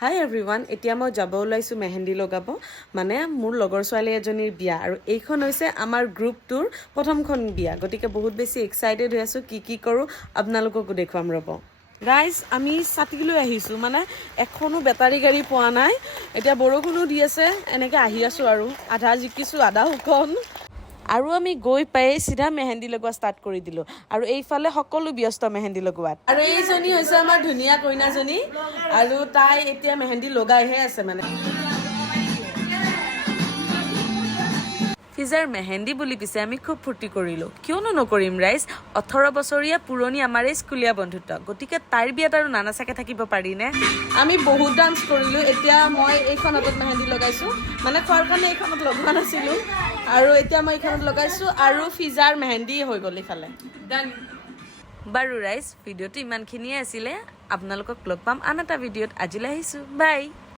হাই everyone, এতিয়া মই যাব ওলাইছোঁ মেহেন্দি লগাব, মানে মোৰ লগৰ ছোৱালী এজনীৰ বিয়া, আৰু এইখন হৈছে আমাৰ গ্ৰুপটোৰ প্ৰথমখন বিয়া, গতিকে বহুত বেছি এক্সাইটেড হৈ আছোঁ। কি কৰোঁ আপোনালোককো দেখুৱাম ৰ'ব। গাইজ, আমি ছাতি লৈ আহিছোঁ, মানে এখনো বেটাৰী গাড়ী পোৱা নাই। এতিয়া বৰষুণো দি আছে, এনেকৈ আহি আছোঁ আৰু আধা জিকিছোঁ আধা শুকন। আৰু আমি গৈ পাই চিধা মেহেন্দি লগোৱা ষ্টাৰ্ট কৰি দিলোঁ, আৰু এইফালে সকলো ব্যস্ত মেহেন্দি লগোৱাত। আৰু এইজনী হৈছে আমাৰ ধুনীয়া কইনাজনী, আৰু তাই এতিয়া মেহেন্দি লগাইহে আছে। মানে ফিজাৰ মেহেন্দি বুলি পিছে আমি খুব ফূৰ্তি কৰিলোঁ, কিয়নো নকৰিম ৰাইজ। 18 বছৰীয়া পুৰণি আমাৰ এই স্কুলীয়া বন্ধুত্ব, গতিকে তাইৰ বিয়াত আৰু নানাচাকে থাকিব পাৰিনে। আমি বহুত ডান্স কৰিলোঁ। এতিয়া মই এইখন হাতত মেহেন্দি লগাইছোঁ, মানে খোৱাৰ কাৰণে এইখনত লগোৱা নাছিলোঁ, আৰু এতিয়া মই এইখনত লগাইছোঁ, আৰু ফিজাৰ মেহেন্দি হৈ গ'ল ইফালে। বাৰু ৰাইজ, ভিডিঅ'টো ইমানখিনিয়ে আছিলে। আপোনালোকক লগ পাম আন এটা ভিডিঅ'ত। আজিলৈ আহিছোঁ, বাই।